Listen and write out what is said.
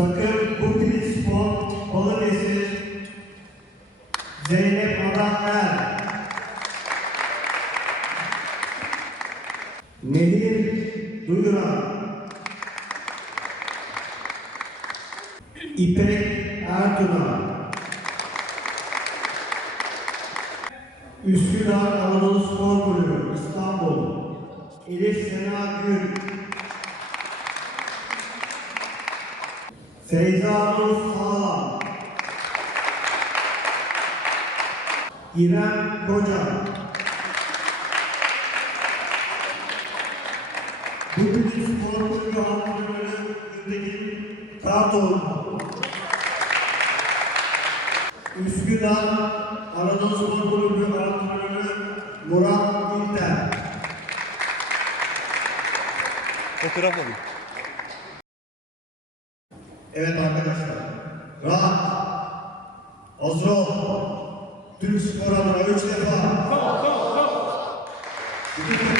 Takım Bukri Spor Balıkesir Zeynep Adamler Nedir Duyuran. İpek Ertuğrul. Üsküdar Anadolu Spor Kulübü İstanbul. Elif Sena Gül Feyza Nur Sağlam İrem Koca Bugün Spor Kulübü antrenörü Gültekin Kartoğlu Üsküdar Anadolu Spor Kulübü antrenörü Murat İlter Fotoğraf alayım. Evet arkadaşlar, rahat, hazır ol. Türk spor adına üç defa. Tamam, tamam, tamam.